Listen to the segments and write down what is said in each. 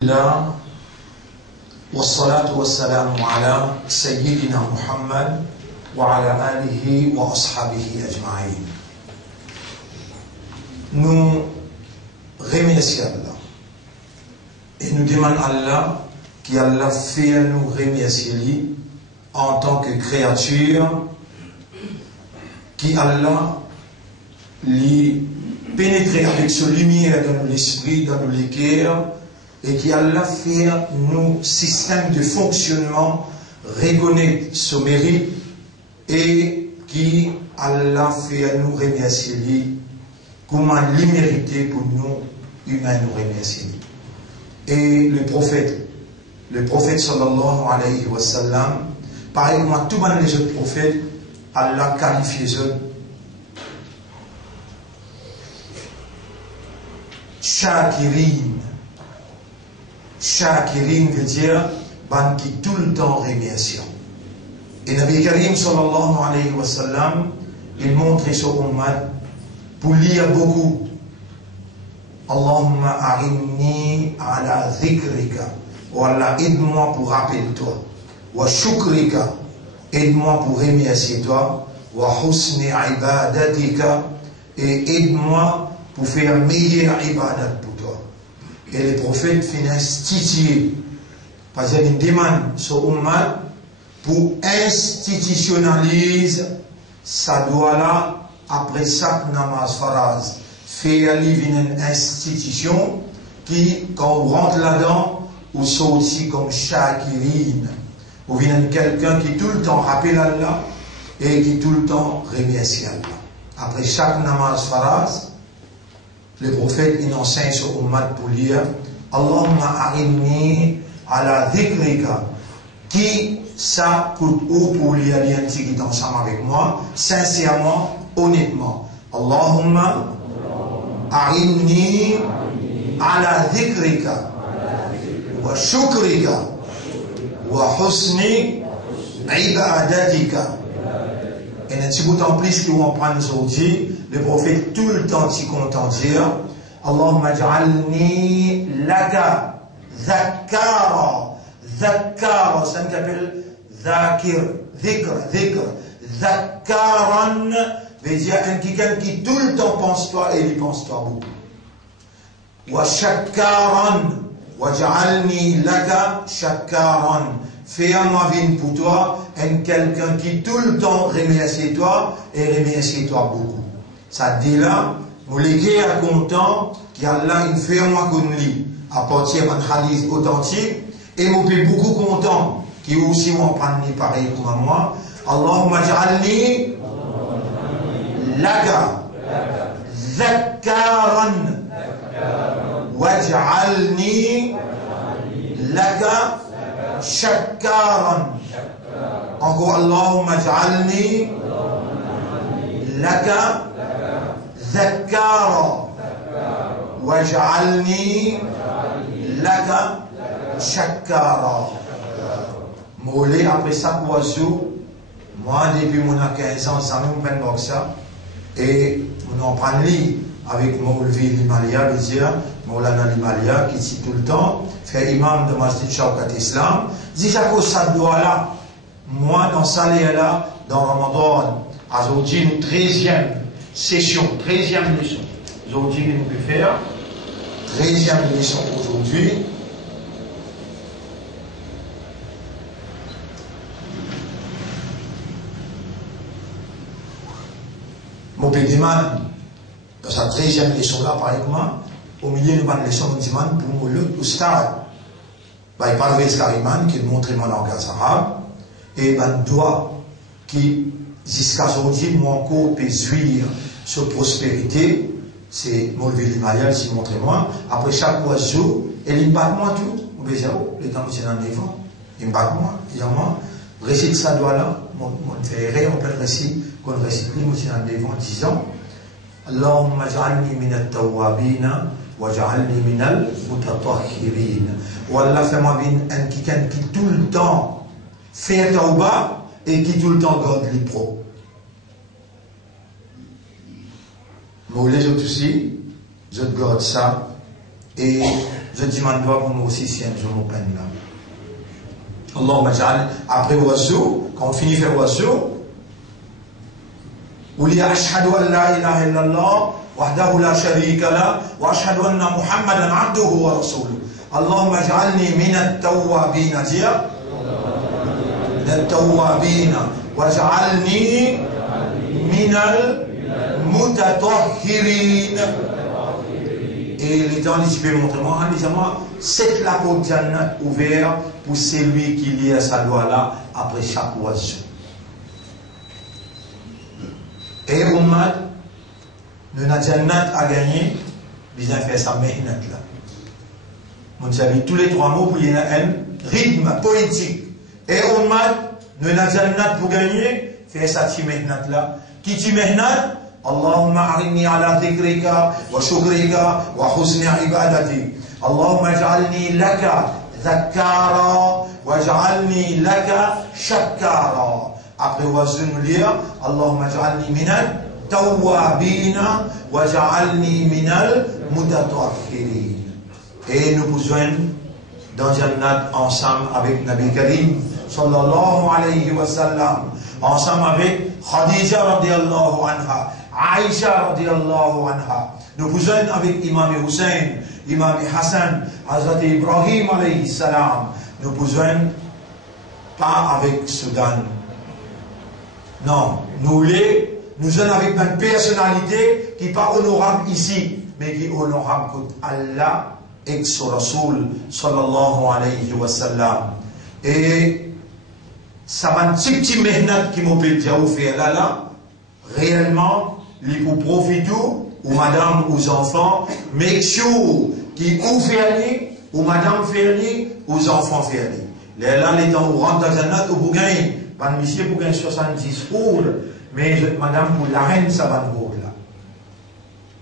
الله والصلاة والسلام على سيدنا محمد وعلى آله وأصحابه أجمعين. Nous remercions Allah et nous demandons à Allah qui Allah fait nous remercier lui en tant que créature qui Allah lui pénétrer avec sa lumière dans l'esprit, dans le cœur, et qui Allah fait nos systèmes de fonctionnement reconnaître ce mérite et qui Allah fait nous remercier lui comment l'immérité pour nous humains nous remercier. Et le prophète sallallahu alayhi wa sallam, pareil comme tous les autres prophètes, Allah qualifie eux Shakirin. Shakirin veut dire ban qui tout le temps remerciant. Et Nabi Karim sallallahu alayhi wa sallam, il montre son ummat pour lire beaucoup. Allahumma arinni ala dhikrika. Ou Allah, aide-moi pour rappeler toi. Wa shukrika. Aide-moi pour remercier toi. Wa husni ibadatika. Et aide-moi pour faire meilleure ibadat pour toi. Et les prophètes finissent titiller. Parce qu'il y a une demande sur Ummah pour institutionnaliser sa doigt-là après chaque namaz faraz. Faire une institution qui, quand on rentre là-dedans, ou sortit comme Shakirin. Ou vient quelqu'un qui tout le temps rappelle Allah et qui tout le temps remercie Allah. Après chaque namaz faraz, le prophète il enseigne sur Ummah pour lire Allahumma a'inni ala dhikrika, qui ça coûte ou pour lire l'antique ensemble avec moi, sincèrement, honnêtement. Allahumma a'inni ala dhikrika wa shukrika wa husni ibadatika. Et un petit bout en plus que on prend aujourd'hui, le prophète tout le temps s'y content dire Allahumma ja'alni laka zakkara. Zakkara, ça s'appelle zakir, dhikr. Zakkaran veut dire quelqu'un qui tout le temps pense toi et il pense toi beaucoup. Wa shakkaran, wa ja'alni laka shakkaran. Fais-moi vivre pour toi, quelqu'un qui tout le temps remercie toi et remercie toi beaucoup. Ça dit là, nous les gars contents qu'Allah il fait moi qu'on lit à partir d'un hadith authentique et nous sommes beaucoup contents qui aussi vont prendre pareil comme moi. Allahumma ja'alni laka zakkaran waj'alni laka shakkaran. Encore Allahumma ja'alni laka zakkara waj'alni laka shakkara. Molé après ça oiseau, moi depuis mon 15 ans, ça nous prend comme ça et on en prend lit avec Maulvi Limalia, dire Maulana Limalia qui dit tout le temps, fait imam de Masjid Shawkat Islam, dit Jaco Sadouala, moi dans Salé là, dans Ramadan, aujourd'hui nous 13e session, 13e leçon. Aujourd'hui nous pouvons faire 13e leçon aujourd'hui. Mon pédéman, dans sa 13e leçon là, par exemple, au milieu de ma leçon, on demande pour le stade. Il parle de Kariman qui montre mon langage arabe et ben doit qui jusqu'à aujourd'hui moi encore peut jouir sur prospérité, c'est mon Maya si montrez-moi. Après chaque oiseau, il me bat moi tout. On peut dire le temps c'est dans les vents, il me bat moi, il y a moi. Récite ça doit là, mon fait on peut réciter qu'on récite plus c'est dans les vents disant Allahumma ja'alni min at-tawwabina waj'alni minal mutatahhirin. Wallah fais-moi un qui tout le temps fait tauba et qui tout le temps garde les propres. Moi les autres aussi, je garde ça et Je ne demande pas pour nous aussi si un jour nous peine là. Allahumma ja'al, après Wassou, quand on finit faire Wassou, on dit Ashhadu an la ilaha illallah, wahdahu la sharika la, wa ashhadu anna Muhammadan abduhu wa rasuluh. Allahumma ja'alni min at-tawwabin, dire at-tawwabin, wa ja'alni min al-mutatahhirin. Et les gens disent, je vais montrer moi, c'est la porte Jannat ouverte pour celui qui lit à sa loi là après chaque oiseau. Et Oumad, nous avons Jannat à gagner, nous avons fait sa méhnat là. Nous savons tous les 3 mots pour y avoir un rythme politique. Et Oumad, nous avons Jannat pour gagner, faire sa méhnat là. Qui tu méhnat? اللهم أعني على ذكرك وشكرك وحسن عبادتك اللهم اجعلني لك ذكارا واجعلني لك شكارا. Après on va se lire اللهم اجعلني من التوابين واجعلني من المتطهرين. Et nous besoin dans Jannat ensemble avec Nabi Karim sallallahu alayhi wa sallam, ensemble avec Khadija radiallahu anha, Aïcha radiallahu anha. Nous besoin avec Imam Hussein, Imam Hassan, Hazrat Ibrahim alayhi salam. Nous besoin pas avec Soudan. Non, nous sommes avec une personnalité qui n'est pas honorable ici, mais qui est honorable pour Allah et son Rasoul sallallahu alayhi wa sallam. Et ça va un petit méhnat qui m'a fait là, réellement, il faut profiter, ou madame, aux enfants, make sure qui ou faire ou madame faire aux enfants faire. Là, les temps où on rentre dans un autre, vous gagnez, pas de monsieur pour gagner 70 rôles, mais madame pour la reine, ça va nous là.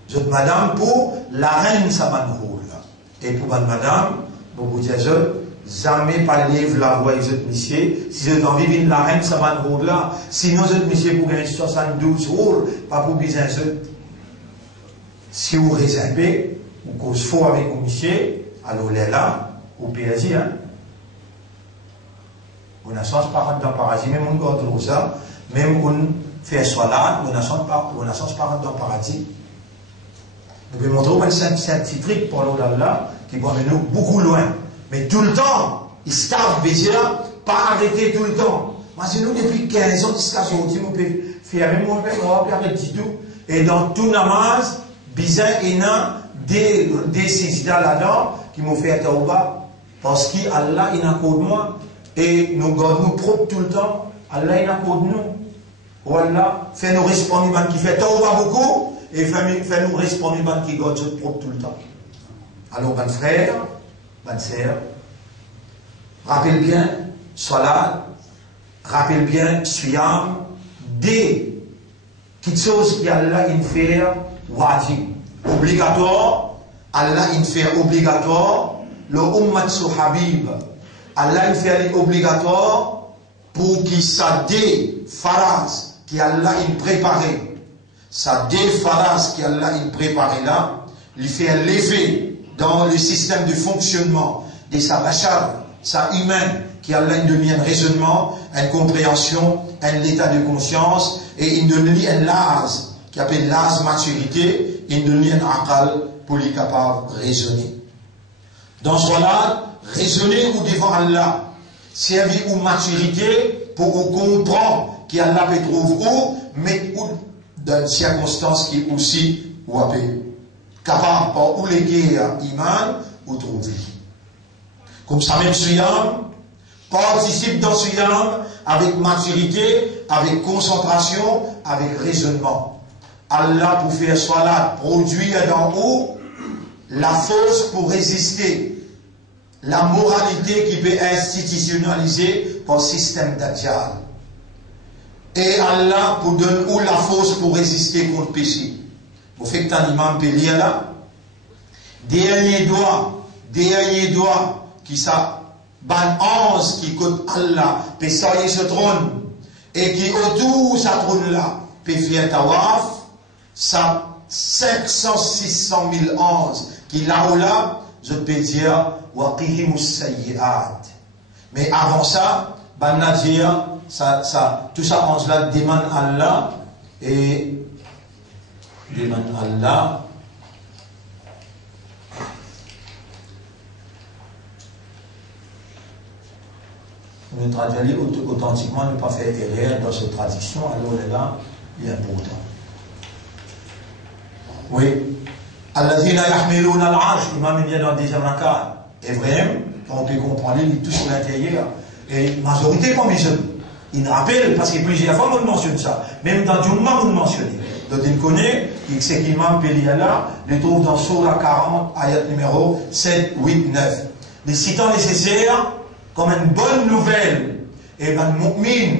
Je madame pour la reine, ça va nous là. Et pour madame, vous dites, jamais pas livre la voix de monsieur. Si vous avez envie de la reine, ça va nous là. Sinon, monsieur pour gagner 72 rôles, pas pour besoin de. Si vous réservez, ou cause faux avec vous, monsieur, alors là, au PSG, hein. On a sens par dans le paradis, même on garde ça, même on fait salat, on a sens par dans le paradis. Nous pouvons montrer que c'est un petit truc pour l'Allah qui va nous beaucoup loin. Mais tout le temps, il se tape, pas arrêter tout le temps. Moi, c'est nous depuis 15 ans, jusqu'à ce moment on peut faire même on peut arrêter tout. Et dans tout namaz, bizarre, il y a des sijda là-dedans qui m'ont fait tauba parce qu'Allah, il accorde moi. Et nous gardons nous propres tout le temps. Allah, il accorde nous. Voilà, fait nous responsable qui fait tauba beaucoup et fait nous responsable qui garde nous propres tout le temps. Alors, mon frère, bonne sœur, rappelle bien, salat, rappelle bien, suyam, des petites choses qu'Allah il fait wajib, obligatoire, Allah il fait obligatoire, le ummat habib, Allah il fait obligatoire pour qu'il ça des faras qu'Allah il préparait, ça des faras qu'Allah il préparait là, il fait l'effet dans le système de fonctionnement de sa bachar, sa humaine, qui a l'un de un raisonnement, une compréhension, un état de conscience, et il donne un l'âge, qui appelle l'âge maturité, il donne un akal pour lui capable de raisonner. Dans ce là, raisonner ou devant Allah, servir ou maturité pour vous comprendre qu'Allah peut trouver où, mais où, dans une circonstance qui est aussi ou capable par où les guerres iman ou trouver. Comme ça même Suyam participe dans Suyam avec maturité, avec concentration, avec raisonnement. Allah pour faire salat produit d'en haut la force pour résister, la moralité qui peut institutionnaliser par le système d'Adjal. Et Allah pour donner où la force pour résister contre le péché. Vous faites un imam Pélia là. Dernier doigt qui ça, ban 11 qui coûte Allah, peut sailler ce trône, et qui autour de ce trône là, peut faire tawaf, ça 500-600 000 ans qui là ou là, je peux dire, waqihimus sayyi'at. Mais avant ça, dire, tout ça, on se la demande Allah, et demande Allah, nous traduisons authentiquement, ne pas faire erreur dans cette traduction, alors là, il est important. Oui. Alladhina yahmiluna al-arsh, l'imam vient dans le deuxième rakat. Et vraiment, on peut comprendre, il est tout sur l'intérieur. Et majorité comme il nous rappelle, parce que plusieurs fois on mentionne ça. Même dans Jumma, on mentionne. Donc il connaît, il sait qu'imam Peliyala le trouve dans Surah 40, ayat numéro 7, 8, 9. Les citants nécessaires, comme une bonne nouvelle, et ben mu'min,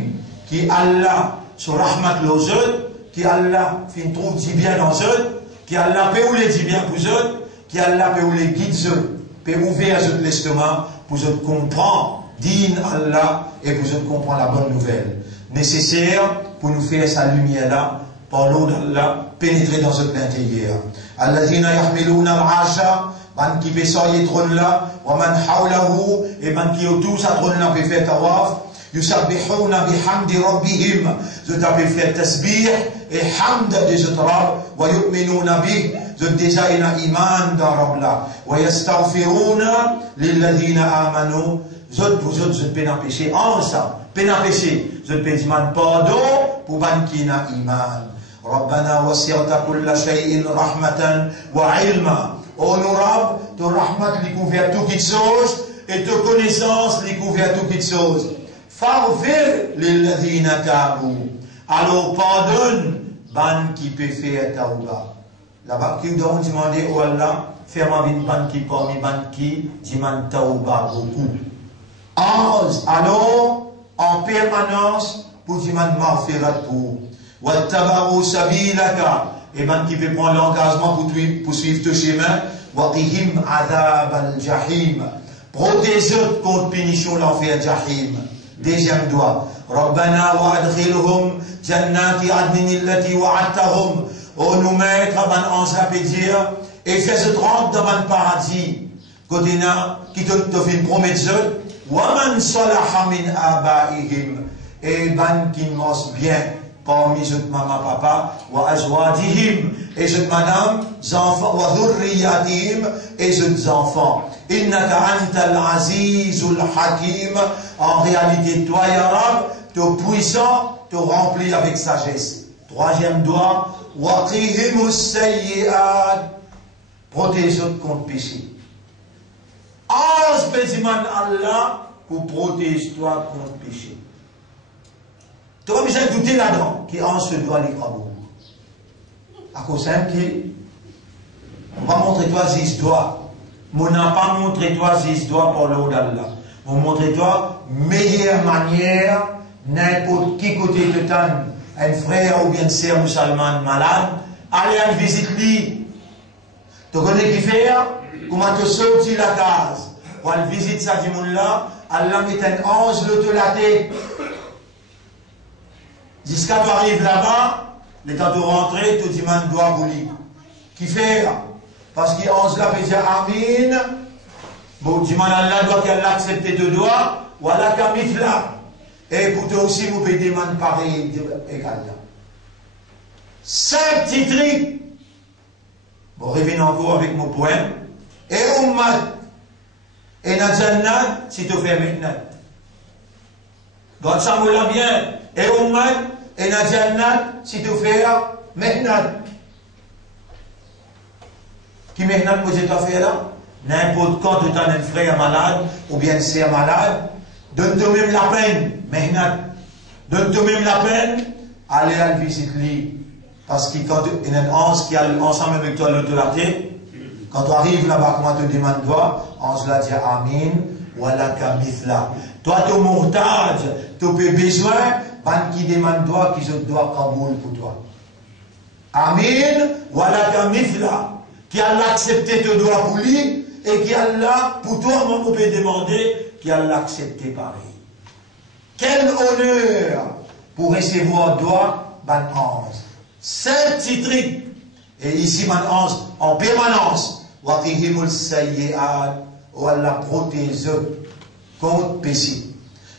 qui Allah, sur rahmat l'ozod, qui Allah fin trouve dit bien dans eux, qui Allah peut ou les dit bien pour eux, qui Allah peut ou les guide eux, peut ouvrir eux l'estomac pour eux comprendre, din Allah, et pour eux comprendre la bonne nouvelle. Nécessaire pour nous faire sa lumière là, par l'eau d'Allah, pénétrer dans notre intérieur. Alladhina yahmiluna al-arsha, man qui peut sortir trône là, wa man hawlahu, et man qui autour sa trône là peut faire tawaf, yusabbihuna bihamdi rabbihim, je t'appelle faire tasbih, et hamd de ce rab, wa yu'minuna bih, je déjà ina iman dans rab là, wa yastaghfiruna lilladhina amanu, je peux n'empêcher, en ça, peux n'empêcher, je peux demander pardon pour ban qui n'a iman. ربنا وسعت كل شيء رحمة وعلما. Oh nous Rab, ton rahmat lui couvert toutes les choses et ton connaissance lui couvert toutes les choses. Farfir lilladhina tabu. Alors pardonne ban qui peut faire tauba. Là-bas qui doit demander au Allah, faire ma vie ban qui parmi ban qui demande tauba beaucoup. Alors en permanence pour demander marfirat pour. Wattabaru sabilaka, et ben qui veut prendre l'engagement pour suivre ton chemin, waqihim adhab al-jahim, protège contre punition l'enfer jahim. Deuxième doigt, Rabbana wa adkhilhum jannati adnin allati wa'adtahum, oh nous maître ban ansa peut dire, et fais-se trente dans le paradis, Kodina qui te fait une promesse, wa man salaha min abaihim, et ban qui mange bien parmi eux maman papa wa azwadihim et eux madame enfants wa dhurriyatihim et eux enfants innaka antal azizul hakim, en réalité toi ya Rab tu puissant, tu rempli avec sagesse. Troisième doigt, waqihimus sayyi'at, protège-toi contre péché. Az beziman Allah pour protège-toi contre péché. Tu vas besoin de douter là-dedans, qui en se doit les crabous. À cause simple qui, on va montrer toi 10 doigts. On n'a pas montré toi 10 doigts pour le haut d'Allah. On montre toi meilleure manière, n'importe qui côté de t'an, un frère ou bien une sœur musulmane malade, allez à visite lui. Tu connais qui faire? Comment te sortir la case? Pour aller visiter ça du monde là, Allah met un ange le te la tête. Jusqu'à tu arrives là-bas, le temps de rentrer, tu dis man doit boulir. Qui fait? Parce qu'il ange là peut dire Amin. Bon, dis man Allah doit qu'elle accepte tes doigts, voilà qu'Amif là. Et pour toi aussi, vous pouvez demander pareil, égal là. 5 petits trucs. Bon, revenons encore avec mon poème. Et Ummat. Et Najannat, si tu fais maintenant. Donc ça me l'a bien. Et Ummat. Et Najannat, si tu fais maintenant. Qui maintenant que je t'ai fait là? N'importe quand tu as un frère malade ou bien une sœur malade, donne-toi même la peine, maintenant. Donne-toi même la peine, allez à le visiter. Parce que quand il y a un ange qui est ensemble avec toi l'autorité, quand tu arrives là-bas, comment tu demandes toi, ange là dit Amin, voilà kamithla. Toi, tu es mortage, tu as besoin, ban qui demande toi, qui se doit Kaboul pour toi. Amin, voilà kamithla. Qui a accepté te doigt pour lui, et qui a là, pour toi, on peut demander, qui a accepté pareil. Quel honneur pour recevoir doigt, ban ange. 5 petits trucs. Et ici, ban ange, en permanence, Waqihimul sayyi'at. Ou Allah protège contre péché.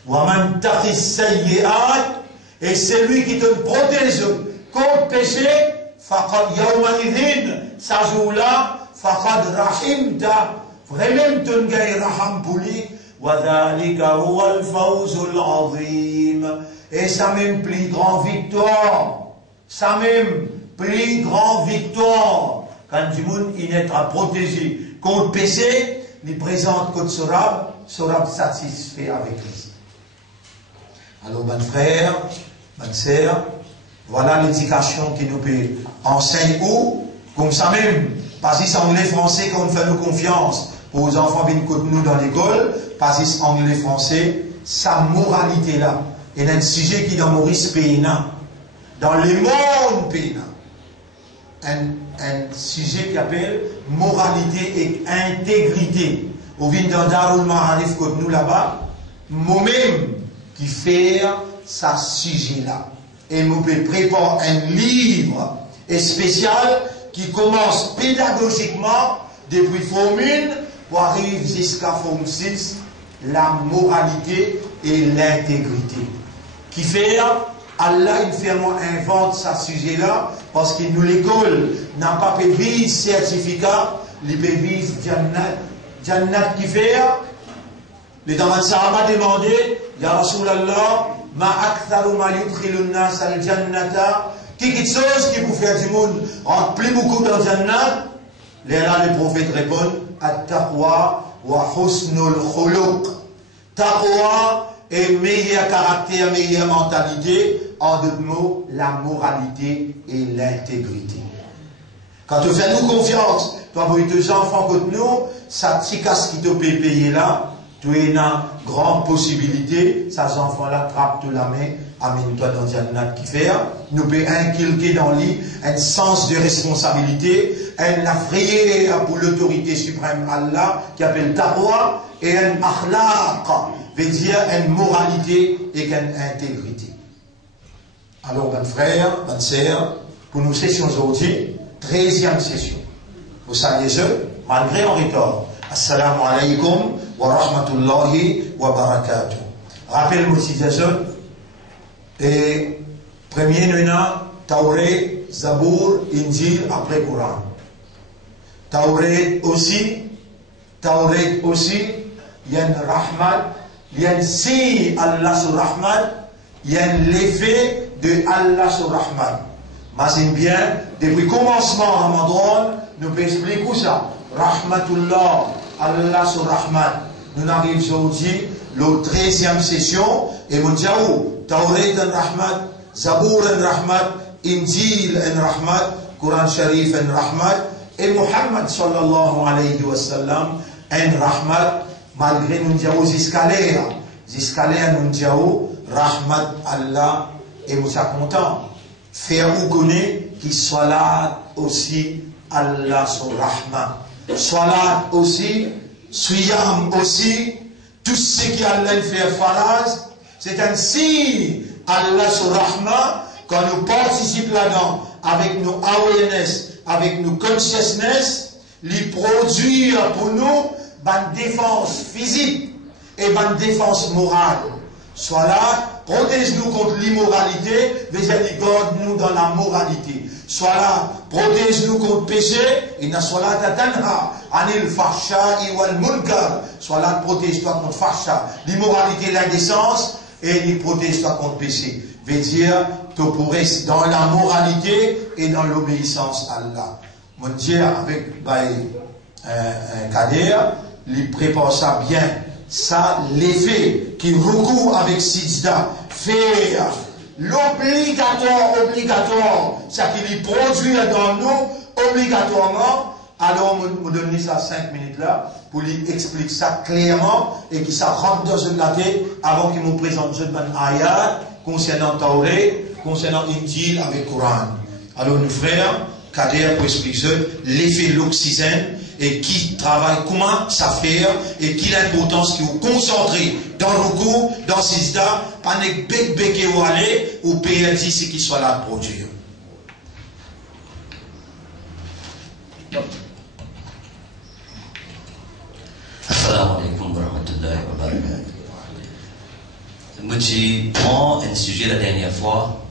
Waman taqis sayyi'at. Et celui qui te protège contre péché, faqad yawma idhin, sa jour-là, faqad rahimta. Vraiment, tu n'as raham pour lui. Wadhalika huwa al-fawzul azim. Et ça même plus grand victoire. Ça même plus grand victoire. Quand du monde il est protégé contre péché, il présente contre Sorab satisfait avec lui. Alors, mon frère, bonne sœur, voilà l'éducation qui nous peut enseigner où, comme ça même, pas si anglais français qu'on fait nous confiance pour les enfants qui nous dans l'école, pas si anglais français, sa moralité là, est un sujet qui dans Maurice Péna, dans le monde Péna, un sujet qui appelle moralité et intégrité. Au vin dans Darul Maharif comme nous là-bas, moi-même qui fait ce sujet-là. Et nous préparons un livre spécial qui commence pédagogiquement depuis forme 1 pour arriver jusqu'à forme 6, la moralité et l'intégrité. Qui fait, Allah infiniment invente ce sujet-là parce que nous, l'école, n'a pas pu vivre certificat, il peut vivre Jannat. Jannat qui fait, les Daman Sahaba demandé, Ya Rasulallah, ma aktharu ma yudkhilun nas al jannata, quelque chose qui vous fait du monde rentre plus beaucoup dans Jannat. Les prophètes répondent, at-taqwa wa husnul khuluq. Taqwa est meilleur caractère, meilleure mentalité, en deux mots, la moralité et l'intégrité. Quand tu fais nous confiance, tu as eu 2 enfants contre nous, ça petit casse qui te peut payer là, tu as une grande possibilité, ces enfants-là trappent la main, amène-toi dans Jannat qui fait, nous peut inculquer dans lui un sens de responsabilité, un affrayé pour l'autorité suprême Allah, qui appelle Taqwa, et un akhlaq, veut dire une moralité et une intégrité. Alors, mon frère, ma sœur, pour nos sessions aujourd'hui, 13e session. Vous savez ce, malgré en retard. Assalamu alaikum wa rahmatullahi wa barakatuh. Rappelle-moi si c'est ça. Et premier nuna, Tauret, Zabour, Injil, après Coran. Tauret aussi, il y a une rahmat, il y a un signe Allah sur rahmat, il y a l'effet de Allah sur rahmat. Mais c'est bien, depuis le commencement Ramadan, nous pouvons expliquer ça. Rahmatullah, Allah sur rahmat. Nous arrivons aujourd'hui, la 13e session, et nous disons, Tauret en rahmat, Zabour en rahmat, Injil en rahmat, Coran Sharif en rahmat, et Muhammad sallallahu alayhi wa sallam en rahmat, malgré nous disons jusqu'à l'air, nous disons, rahmat Allah, et nous sommes contents. Faire ou connaître qui soit là aussi Allah sur rahmat. Salat aussi, Suyam aussi, tout ce qui Allah fait faraz, c'est un signe Allah sur rahmat quand nous participons là-dedans avec nos awareness, avec nos consciousness, les produire pour nous une défense physique et une défense morale. Soit là, protège-nous contre l'immoralité, vis-à-vis garde-nous dans la moralité. Soit là, protège-nous contre péché, et na soit là, tatanha, anil fahsha wal munkar. Soit là, protège-toi contre fahsha, l'immoralité, l'indécence, et il protège-toi contre péché. Veut dire, tu pourrais dans la moralité et dans l'obéissance à Allah. Mon Dieu, avec un Kader, il prépare ça bien. Ça, l'effet qui recourt avec Sijda, faire l'obligatoire, ça qui lui produit dans nous, obligatoirement, alors on donne ça 5 minutes là, pour lui expliquer ça clairement, et que ça rentre dans la tête, avant qu'il nous présente une ayat, concernant Tauret, concernant Injil avec Coran. Alors, nos frères, Kader pour expliquer l'effet de l'oxygène, et qui travaille, comment ça fait, et qui l'importance qui vous concentrer dans le cours, dans Sijda, pas ne bec ou aller, ou PLD, c'est qui soit là pour produire. je prends un sujet la dernière fois,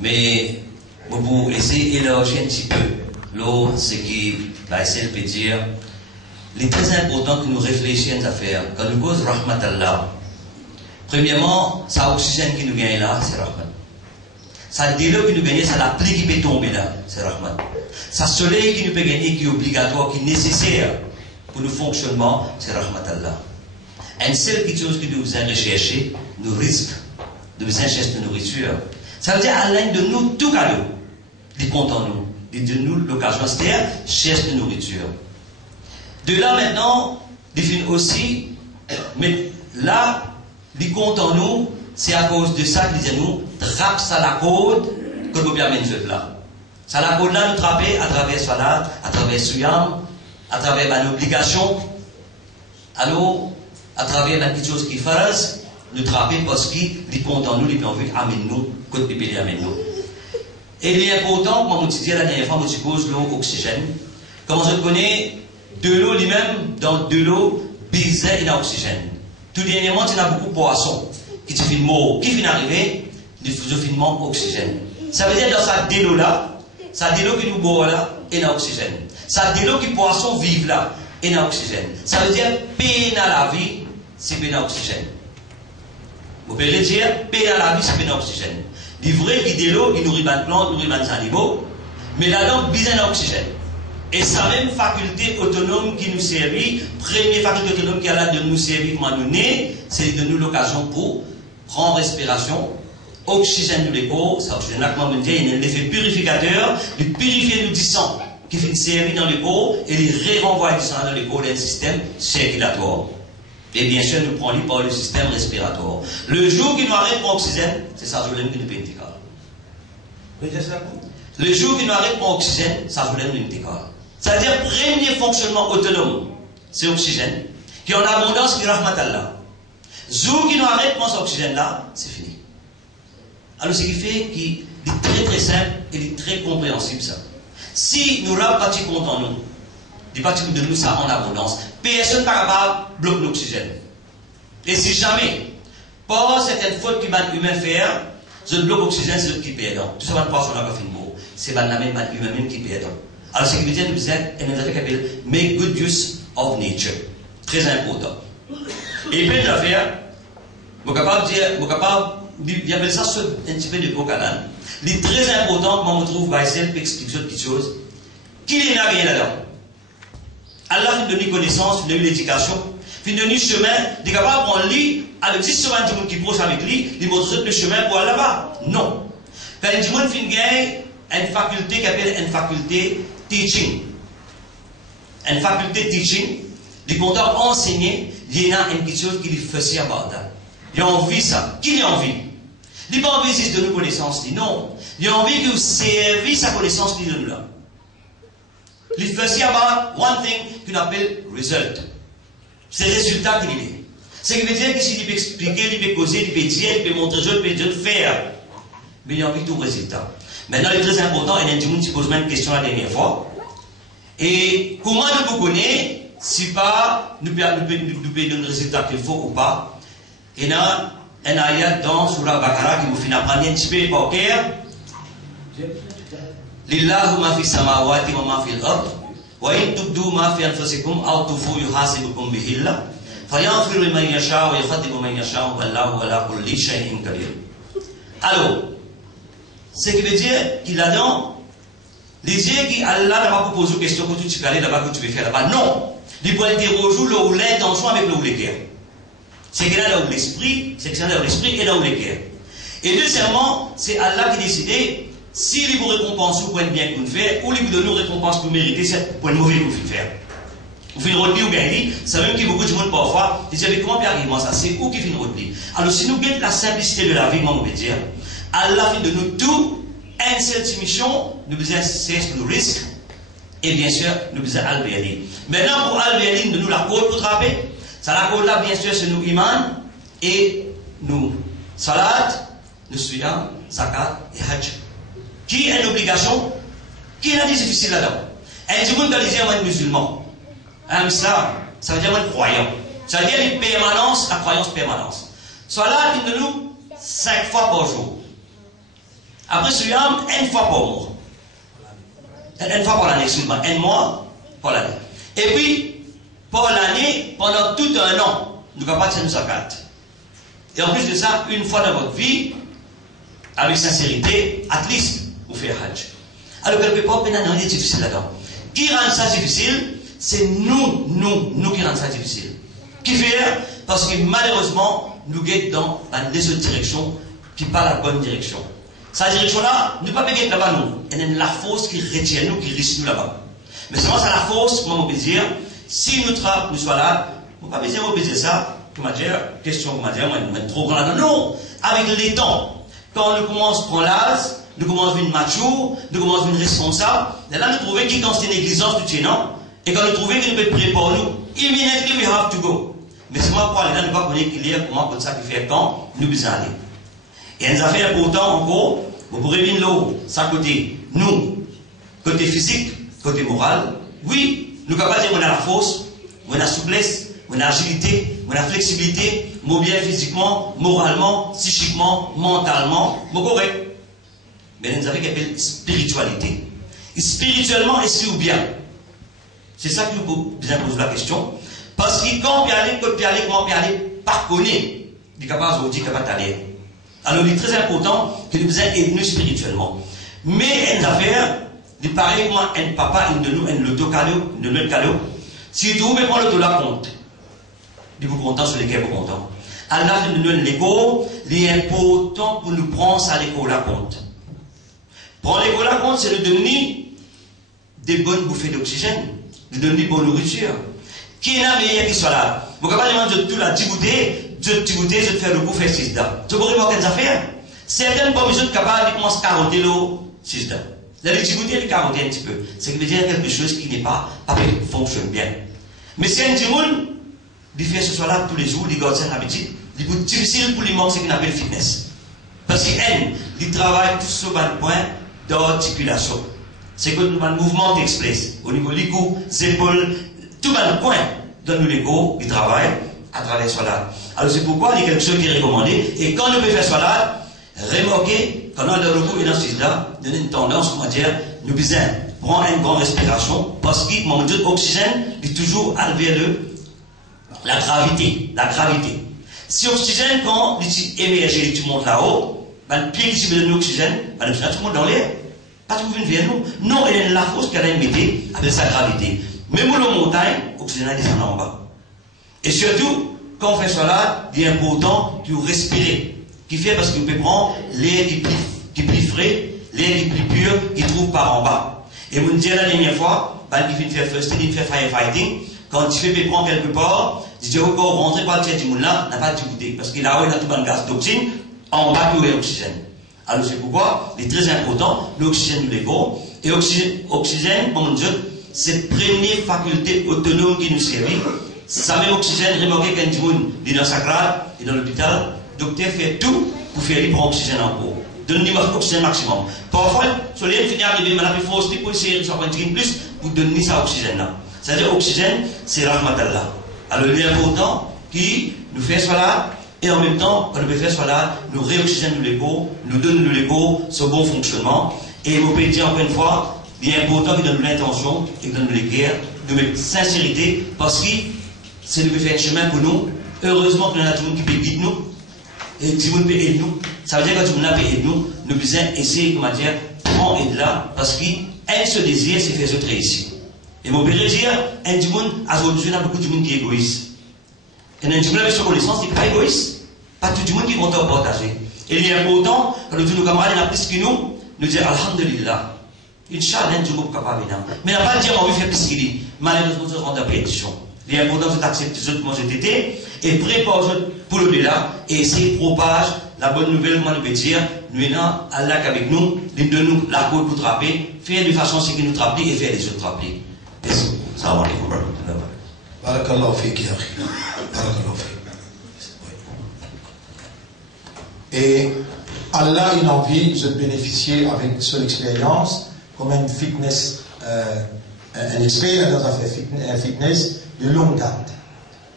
mais pour essayer d'élargir un petit peu ce qui va essayer de dire, il est très important que nous réfléchissions à faire. Quand nous cause Rahmat Allah, premièrement, ça oxygène qui nous gagne là, c'est Rahmat. Ça délo qui nous gagne, c'est la pluie qui peut tomber là, c'est Rahmat. Ça soleil qui nous peut gagner, qui est obligatoire, qui est nécessaire pour nos fonctionnements, c'est Rahmat Allah. Une seule petite chose que nous faisons rechercher, nous risques de besoin de nourriture. Ça veut dire à l'un de nous, tout cadeau, il compte en nous. Il donne nous l'occasion, c'est-à-dire cherche de nourriture. De là maintenant, il finit aussi, mais là, il compte en nous, c'est à cause de ça qu'il dit nous, trappe ça la côte, que nous bien mettre là. Ça la côte là, nous trapper à travers Salat, à travers Souyam, à travers une obligation, alors, à travers la petite chose qui fait, nous trapper parce qu'il compte en nous, il peut envie d'amener nous, que nous peut amener nous. Et il est important, comme on dit la dernière fois, on suppose l'eau oxygène. Comme on connaît, de l'eau lui-même, dans de l'eau, baiser et l'oxygène. Tout dernièrement, il y a beaucoup de poissons qui se finissent morts, qui finissent arriver, ils finissent manquent oxygène. Ça veut dire dans sa délo là, sa délo qui nous boit là, et l'oxygène. Sa délo qui poissons vivent là, et l'oxygène. Ça veut dire, peine à la vie, c'est peine à l'oxygène. Vous pouvez dire, peine à la vie, c'est peine à l'oxygène. Il est vrai qu'il y a de l'eau, il nourrit les plantes, il nourrit les animaux, mais là-dedans, il y a l'oxygène. Et sa même faculté autonome qui nous servit, première faculté autonome qui a là de nous servir pour nous nez, c'est de nous l'occasion pour prendre respiration, oxygène de l'épaule, ça oxygène là, comme on dit, il y a un effet purificateur, il purifie du sang qui finit servir dans l'épaule et il renvoie du sang dans l'épaule dans un système circulatoire. Et bien sûr, nous prenons par le système respiratoire. Le jour qu'il nous arrête pour oxygène, c'est ça, je voulais nous péter. Le jour qu'il nous arrête pour oxygène, ça voulait nous péter. C'est-à-dire, premier fonctionnement autonome, c'est oxygène, qui est en abondance, qui est Rahmat Allah. Le jour qu'il nous arrête pour cet oxygène-là, c'est fini. Alors, ce qui fait qu'il est très très simple et il est très compréhensible, ça. Si nous avons parti compte en nous, des parties de nous, ça en abondance. Personne n'est pas capable de bloquer l'oxygène. Et si jamais, par certaines fautes que les humains font, je bloque l'oxygène, c'est eux qui perdent. Tout ça, on ne passe pas sur mot. C'est les humains qui perdent. Alors, ce qui veut dire, nous avons un affaire qui s'appelle make good use of nature. Très important. Et puis, l'affaire, je suis capable de dire, il y avait ça sur un petit peu de cocaïne. Il est très important, quand on trouve Baïsel, pour expliquer cette petite chose, qu'il n'y a rien là-dedans. Allah nous donne connaissance, nous donne l'éducation, nous donne le chemin, il est capable de lit, avec 10 semaines de monde qui proche avec lui, il montre le chemin pour aller là-bas. Non. Quand il dit monde fin gagne une faculté qui appelle une faculté teaching. Une faculté teaching, il compte enseigner, il y a une petite chose qui lui fait à Bagdad. Il a envie ça. Qui a envie? Il n'a pas envie de donner connaissance, non. Il a envie que vous serviez sa connaissance qui donne là. Il fait about one thing qu'on appelle result. C'est le résultat qu'il est. Ce qui veut dire que s'il peut expliquer, il peut causer, il peut dire, il peut montrer, il peut faire. Mais il a envie de tout résultat. Maintenant, il est très important, et il y a des gens qui posent même une question la dernière fois. Et comment nous vous connaissons, si pas nous pouvons donner le résultat qu'il faut ou pas. Il y a un ayat dans Surah Bakara qui vous fait apprendre un petit peu par cœur. Lillahu ma fi samawati wa ma fi al-ard wa in tubdu ma fi anfusikum aw tufu yuhasibukum bihi Allah fayaghfiru liman yasha wa yukhadibu man yasha wallahu ala kulli shay'in qadir. Alors, ce qui veut dire qu'il a dans les yeux qui Allah n'a pas posé une question que tu peux aller là-bas, que tu veux faire là-bas. Non, il peut interroger là où l'intention avec là où les guerres. C'est qu'il a là où l'esprit, c'est qu'il a là où l'esprit et là où les guerres. Et deuxièmement, c'est Allah qui décide. S'il vous récompense pour un bien que vous faites, ou il vous donne une récompense pour mériter, c'est pour un mauvais que vous faites. Vous faites une retenue ou gagner, c'est même qu'il y a beaucoup de monde parfois, ils disent, comment arrive ça, c'est où qui fait une retenue. Alors si nous gagnons la simplicité de la vie, comment on peut dire, Allah fait de nous tout, une seule mission, nous besoin cesse nos risques, et bien sûr, nous besoin Al-Bayali. Maintenant, pour Al-Bayali, nous la code pour trapper, ça la code là, bien sûr, c'est nous iman, et nous salat, nous suyam, zakat et hajj. Qui a une obligation? Qui a des difficiles là-dedans? Et du monde qui a un musulman, un islam, ça veut dire un croyant. Ça veut dire une permanence, la croyance permanence. Soit il de nous 5 fois par jour. Après celui-là, une fois par mois. Une fois par l'année, excuse-moi. Un mois par l'année. Et puis, par l'année, pendant tout un an, nous ne pouvons pas tirer nos zakat. Et en plus de ça, une fois dans votre vie, avec sincérité, at least, vous faites hajj. Alors, quelque part, maintenant, il est difficile là-dedans. Qui rend ça difficile? C'est nous qui rendons ça difficile. Qui fait? Parce que malheureusement, nous guettons dans les autres directions qui pas la bonne direction. Cette direction-là, nous ne pouvons pas guetter là-bas, nous. Il y a la force qui retient nous, qui risque nous là-bas. Mais seulement c'est la force, comment on peut dire, si nous sommes là, on ne peut pas dire ça, comment dire, question, comment dire, moi, trop grand. Non, avec le temps, quand nous commençons à prendre l'âge, nous commençons à être mature, nous commençons à être responsables, et là nous trouvons qu'il y a une négligence du non, et quand nous trouvons que nous pouvons préparer nous, immediately we have to go. Mais c'est moi pour aller là, nous ne pouvons pas connaître qu'il y a comment pour ça qui fait quand nous besoin aller. Et une affaire importante encore, vous pourrez venir là, ça côté nous, côté physique, côté moral, oui, nous ne pouvons pas dire qu'on a la force, on a la souplesse, on a l'agilité, on a la flexibilité, mais bien physiquement, moralement, psychiquement, mentalement, mais correct. Mais nous avons une spiritualité. Et spirituellement, est-ce ou bien? C'est ça que nous bien poser la question. Parce que quand on peut aller, comment on peut aller, pas connaître, il est capable de dire qu'il n'y a pas d'aller. Alors, il est très important que nous ayons aider spirituellement. Mais une affaire, il paraît moi, un papa, un de nous, un l'auto-calot, un de notre calot. Si vous pouvez prendre l'auto-la compte, il vous content sur lesquels vous content. Alors, nous donne l'écho, il est important pour nous prendre ça l'écho la compte. Prendre l'écho la compte, c'est de donner des bonnes bouffées d'oxygène, de donner de bonne nourriture. Qui est là, meilleur qui soit là? Vous ne pouvez pas demander de tout la dibouter, de faire le bouffer 6 dents. Tu pourrais voir quelles affaires? Certaines pommes sont capables de commencer à carotter l'eau 6 dents. La dibouter, les carotter un petit peu. Ce qui veut dire quelque chose qui n'est pas fonctionne bien. Mais si un petit monde, il fait ce soit là tous les jours, il garde cette habitude, il est difficile pour lui manquer ce qu'on appelle fitness. Parce qu'il travaille tout sur le point d'articulation. C'est que nous avons un mouvement express. Au niveau des coups, des épaules, tout le point dans nous l'égo, il travaille à travers cela. Alors c'est pourquoi il y a quelque chose qui est recommandé. Et quand nous pouvons faire cela, remarquez, quand on a le repos et dans ce là, nous avons une tendance, comment dire, nous besoin prendre une grande respiration, parce que mon Dieu, l'oxygène est toujours vers la gravité. La gravité. Si l'oxygène, quand il émerge et tu montes là-haut, le pied qui subit de l'oxygène, tout le monde dans l'air, pas tout le monde vers nous. Non, il y a la force qu'elle a émettée avec sa gravité. Même pour la montagne, l'oxygène descend en bas. Et surtout, quand on fait cela, il est important de respirer. Qui fait parce que vous pouvez prendre l'air qui est plus frais, l'air qui est plus pur, qui trouve par en bas. Et vous me dites la dernière fois, il fait faire first aid, il fait firefighting, quand tu fais prendre quelque part, tu dis encore rentrer par le tiers du monde là, n'a pas de goûter. Parce qu'il a tout le gaz d'oxygène, en bas il y a l'oxygène. Alors c'est pourquoi il est très important, l'oxygène de l'égo. Et oxygène, mon Dieu, c'est la première faculté autonome qui nous servit. Ça met l'oxygène, remarquez qu'un du monde est dans sa grade, et dans l'hôpital, le docteur fait tout pour faire libre oxygène en cours. Donner l'oxygène maximum. Parfois, sur les finir arriver, mais il faut aussi pour essayer de s'en prendre plus pour donner ça oxygène là. C'est-à-dire oxygène, c'est rahmatal là. Alors il est important qui nous fait cela, et en même temps, quand nous fait cela, nous réoxygène l'égo, nous donne l'égo, ce bon fonctionnement. Et vous pouvez dire encore une fois, il est important qu'il donne l'intention, qu'il donne les guerres, de mettre sincérité, parce que c'est nous faire un chemin pour nous. Heureusement que nous avons tout le monde qui peut guider nous, et tout le monde peut aider nous. Ça veut dire que tout le monde peut aider nous, nous devons essayer, comment dire, prendre et de là, parce qu'un seul désir, c'est faire autres réussir. Et mon père dire, un du monde, à aujourd'hui, il y a beaucoup de monde qui est égoïste. Et un du monde avec sa connaissance, il n'est pas égoïste. Pas tout le monde qui est content de partager. Et il est important, quand nous disons nos camarades, il y en a plus que nous disons, Alhamdulillah. Inch'Allah, un monde capable de mais il n'a pas de dire, on veut faire plus qu'il dit. Malheureusement, nous avons des pétitions. Il est important de accepter ce que moi j'ai été, et prépare pour le là, et essayer de propager la bonne nouvelle, comment nous peut dire, nous venons, Allah avec nous, il donne nous la côte pour trapper, faire de façon ce qui nous trappe et faire les autres trapper. Salam alaikum wa rahmatullah. Barakallahu fik, ya akhi. Barakallahu fik. Et Allah a une envie de bénéficier avec son expérience, comme une fitness, un expert dans un fitness de longue date.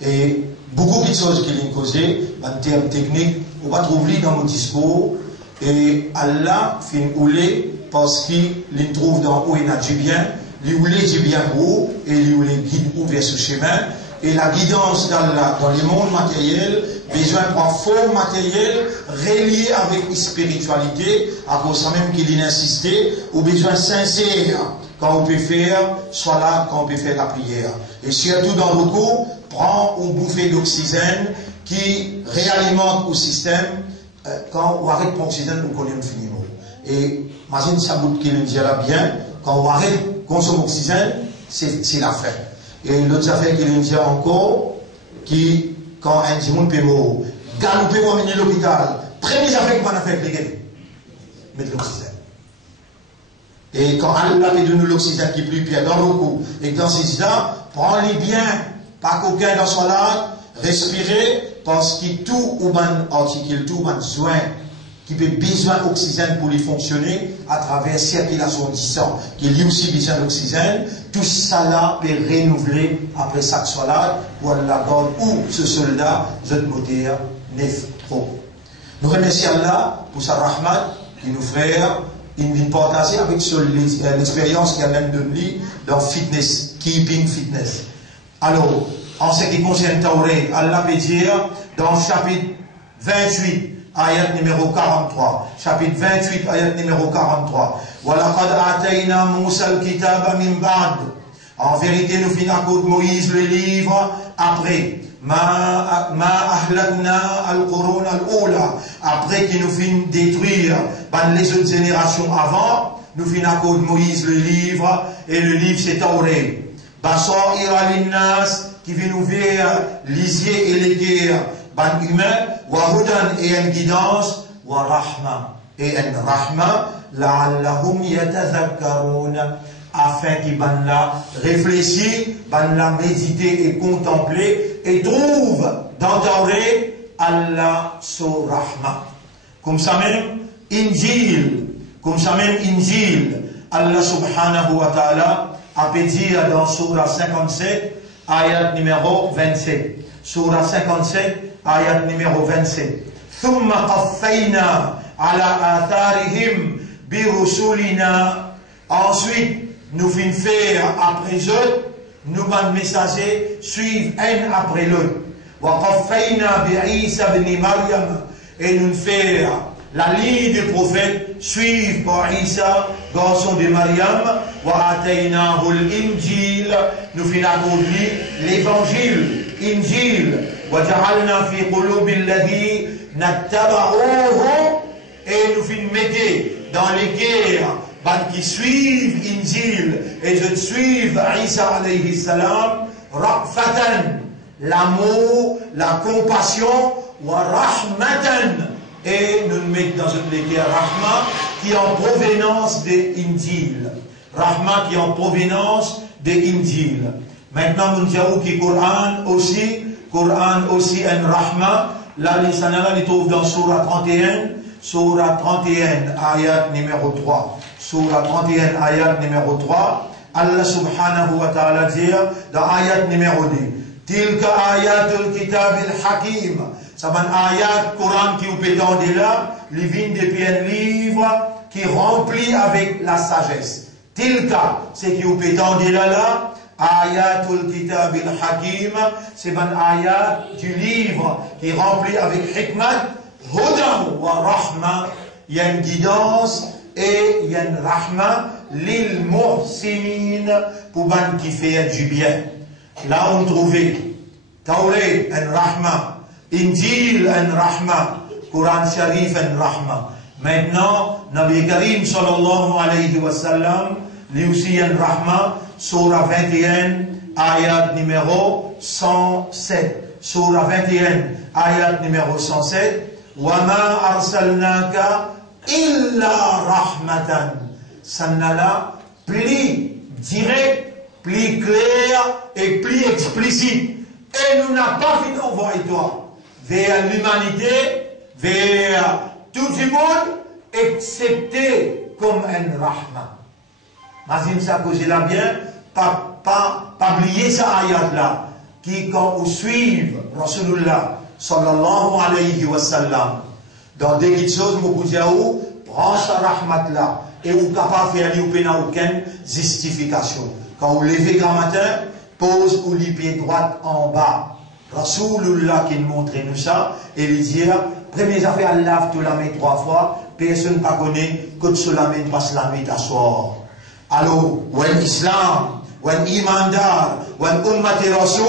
Et beaucoup de choses qu'il a causé, en termes techniques, on va trouver dans mon discours, et Allah fin oulé, parce qu'il trouve dans où il a du bien, il voulait du bien pour et il voulait guide vers ce chemin. Et la guidance d'Allah dans le monde matériel, besoin d'un fort matériel relié avec la spiritualité, à cause même qu'il a insisté, ou besoin sincère quand on peut faire, soit là quand on peut faire la prière. Et surtout dans le coup, prend une bouffée d'oxygène qui réalimente le système. Quand on arrête l'oxygène, on connaît un finiment. Et imagine ça bout qu'il dit là bien, quand on arrête de consommer l'oxygène, c'est la fin. Et l'autre affaire qu'il nous dit encore, qui, quand un petit monde peut mourir, galoper pour amener l'hôpital, première affaire qu'on a fait, c'est mettre l'oxygène. Et quand Allah peut donner l'oxygène qui est plus pire dans le cou, et dans ces là, prends-les bien, pas qu'aucun dans son là, respirer, parce que tout ou ban articule, tout ban soin, qui peut besoin d'oxygène pour les fonctionner à travers la circulation du sang, qui lui aussi besoin d'oxygène, tout ça là peut renouveler après chaque soir pour la garde ou ce soldat, ce moteur, neuf trop. Nous remercions Allah pour sa rahmat qui nous frère, il nous partage avec l'expérience qu'il a même donné dans fitness, keeping fitness. Alors, en ce qui concerne Tawré, Allah peut dire dans le chapitre 28, ayat numéro 43. Chapitre 28, ayat numéro 43. وَلَقَدْ آتَيْنَا مُوسَى الْكِتَابَ مِنْ بَعْدِ. En vérité, nous finissons à cause de Moïse le livre après. مَا أَهْلَكْنَا الْقُرُونَ الْأُولَى. Après qu'il nous finissons détruire les autres générations avant, nous finissons à cause de Moïse le livre, et le livre c'est Tauré. بَصَائِرَ لِلنَّاسِ qui vient nous faire lisier et léguer ban humain, wa hudan et une guidance, wa rahma et une rahma, la'allahum yatazakkarun, afin qu'ils ban la réfléchissent, ban la méditer et contempler, et trouvent dans Tauré Allah so rahma. Comme ça même, Injil, Allah subhanahu wa ta'ala a pu dire dans Surah 57, ayat numéro 27. Surah 57, ayat numéro 27. ثم قفينا على آثارهم برسلنا. Ensuite, nous finissons faire après eux, nous les messagers suivent un après l'autre. وقفينا بعيسى بن مريم. Et nous faisons la ligne des prophètes suivent par Isa, garçon de Mariam, وَآتَيْنَاهُ الْإِنْجِيلَ. Nous finissons l'évangile, Injil, وَجَعَلْنَا فِي قُلُوبِ الَّذِي نَتَّبَعُوهُ. Et nous finissons mettre dans les guerres qui suivent Injil et je suivent Isa alayhi salam, ra'fatan, l'amour, la compassion, wa rahmatan. Et nous nous mettons dans une léguère Rahma qui est en provenance de Injil. Rahma qui est en provenance de Injil. Maintenant, nous disons que Coran aussi un Rahma. Là, les sanala les trouve dans Surah 31. Surah 31, ayat numéro 3. Surah 31, ayat numéro 3. Allah subhanahu wa ta'ala dit dans ayat numéro 2. Tilka ayatul kitabil hakim. Ça va un ayat Coran qui vous peut tendre là, les vignes depuis un livre qui remplit avec la sagesse. Tilka, c'est qui vous peut tendre là, ayatul kitabil hakim, c'est un ayat du livre qui remplit avec hikmat, hudan wa rahma, il y a une guidance et il y a une rahma, lil muhsinin, pour ban qui fait du bien. Là on trouvait Tawré, un rahma. Injil en rahma, Coran Sharif en rahma. Maintenant, Nabi Karim sallallahu alayhi wa sallam, lui aussi en rahma, Surah 21, ayat numéro 107. Surah 21, ayat numéro 107. Wa ma arsalnaka illa rahmatan. Ça n'a là plus direct, plus clair et plus explicite. Et nous n'avons pas fini d'envoyer toi vers l'humanité, vers tout le monde, excepté comme un rahma. Mazim ça que j'ai là bien, pas oublier ça ayat là, qui, quand vous suivez Rasulullah sallallahu alayhi wa sallam, dans des choses, vous dites, branche à rahmat là, et vous capable de faire, vous n'avez aucune justification. Quand vous levez grand matin, pose ou les pieds droits en bas. Rasulullah qui nous montre nous ça, et il dit, première affaire, lave tout la main 3 fois, personne ne connaît que tu la main passe la nuit à soir. Alors, when Islam, when Imandar, when Ummat Rasul,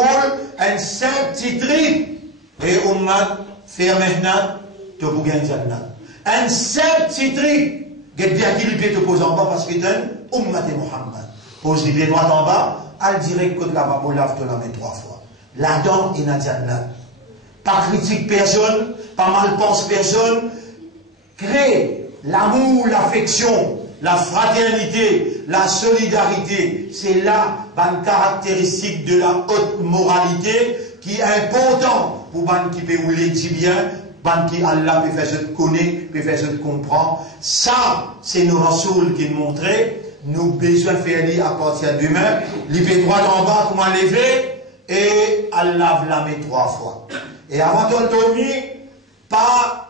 un simple petit trip, et Ummat fait mehnat, te pour gagner Jannah. Un simple petit trip, get bien qui lui te pose en bas parce que c'est un Ummat Muhammad. Pose les pieds droits en bas, al direct que la bas lave te la main 3 fois. La dent est dans Jannah. Pas critique personne, pas mal pense personne. Crée l'amour, l'affection, la fraternité, la solidarité. C'est là une caractéristique de la haute moralité qui est important pour ban qui peut vous les dire bien, ban qui Allah peut faire se connaître, peut faire se comprendre. Ça, c'est nos rasouls qui nous montraient. Nous besoin de faire lire à partir de demain. L'épée droite en bas, comment lever, et Allah la met 3 fois. Et avant de dormir, pas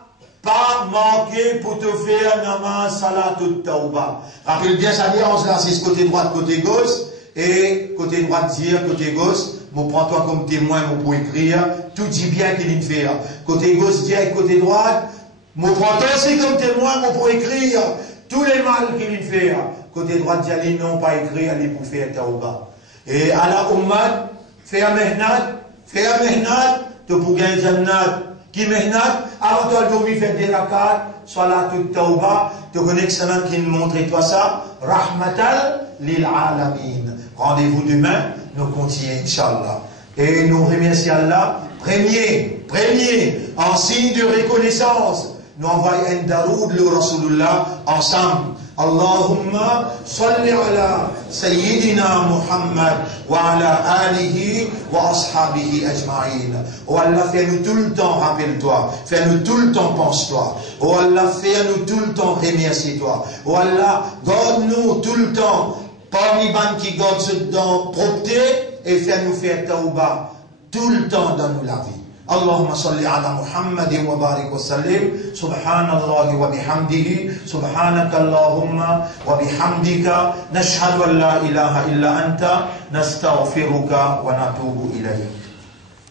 manquer pour te faire namaz salat ou tauba. Rappelle bien ça nuance là, c'est côté droit, côté gauche, et côté droit dire, côté gauche, moi prends-toi comme témoin, moi pour écrire, tout dit bien qu'il y fait. Côté gauche dire, côté droite, moi prends-toi aussi comme témoin, moi pour écrire tous les mal qu'il y fait. Côté droit dire, non pas écrire, aller pour faire tauba. Et à la ummat, faire mehnat, te pour gagner jannat. Qui mehnat, avant de dormir, faire des rakats, soit là tout tauba, te connais que ça qui nous montre toi ça, rahmatal lil alamin. Rendez-vous demain, nous continuons, Inch'Allah. Et nous remercions Allah, premier, en signe de reconnaissance, nous envoyons un daroud le Rasulullah ensemble. Allahumma salli ala Sayyidina Muhammad wa ala alihi wa ashabihi ajma'in. Oh Allah, fais-nous tout le temps, rappelle-toi. Fais-nous tout le temps, pense-toi. Oh Allah, fais-nous tout le temps, remercie-toi. Oh Allah, garde-nous tout le temps. Parmi les bandes qui gardent ce dans propreté et fais-nous faire tauba tout le temps dans nous la vie. اللهم صل على محمد وبارك وسلم سبحان الله وبحمده سبحانك اللهم وبحمدك نشهد أن لا إله إلا أنت نستغفرك ونتوب إليك